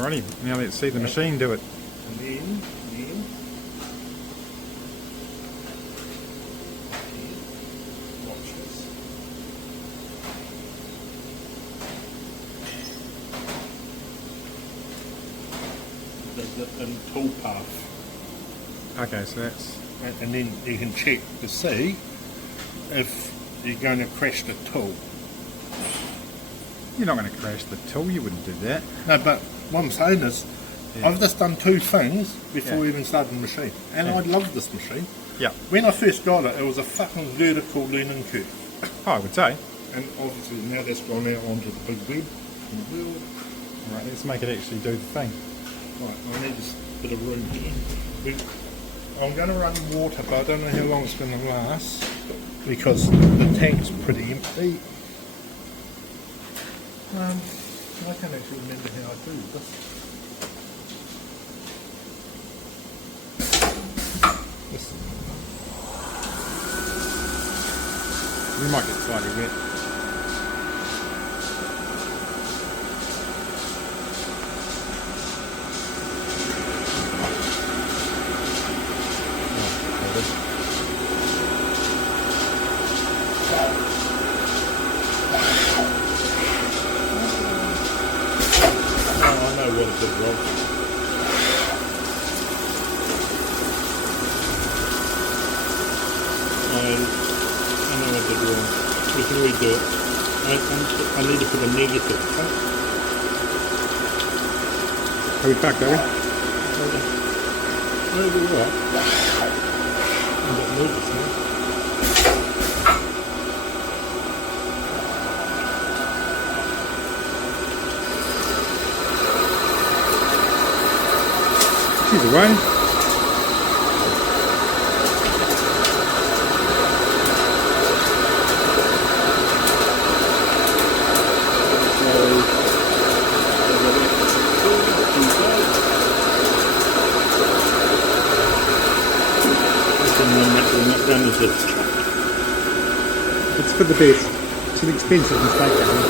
Alrighty, now let's see the machine do it. And then watch this. The tool path. Okay, so that's... And then you can check to see if you're going to crash the tool. You're not going to crash the tool, you wouldn't do that. No, but what I'm saying is, I've just done two things before we even started the machine. And I love this machine. Yeah. When I first got it, it was a fucking vertical learning curve. Oh, I would say. And obviously now that's gone out onto the big wheel. Alright, let's make it actually do the thing. Right, I need just a bit of room here. I'm going to run water, but I don't know how long it's going to last because the tank's pretty empty. I can't actually remember how I do this. We might get slightly wet. I know what it did wrong. I know what I did wrong. We can redo it. I need to put a negative. Are we back, are we? No, we're right. I'm a bit nervous now. Either way. It's for the best. It's an expensive mistake, I think.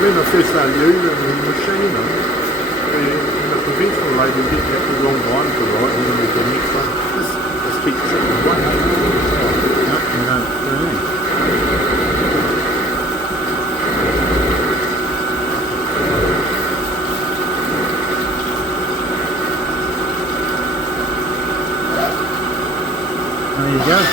When I first started using the machine, the conventional lathe, you get that long line to right, and then we do the next one. Just keeps sitting away. Nope, you don't do anything. There you go.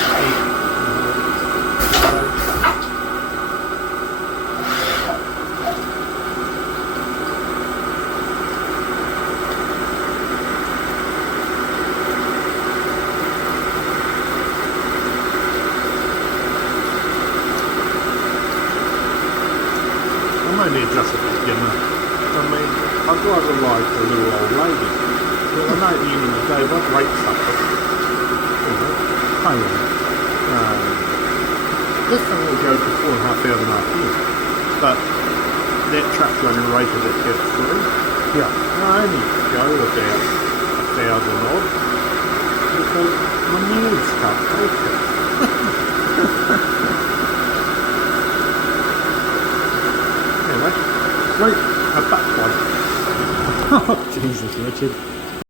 a beginner. I mean, I'd rather like a little old lady. But I know at the end of the day, what rates up it? You know, paying. This thing will go for 4,500 RPM. But that truck's running rated at F3. Yeah. I only go about 1,000 odd because my nerves can't take it. Anyway, right, a butt one. Jesus, Richard.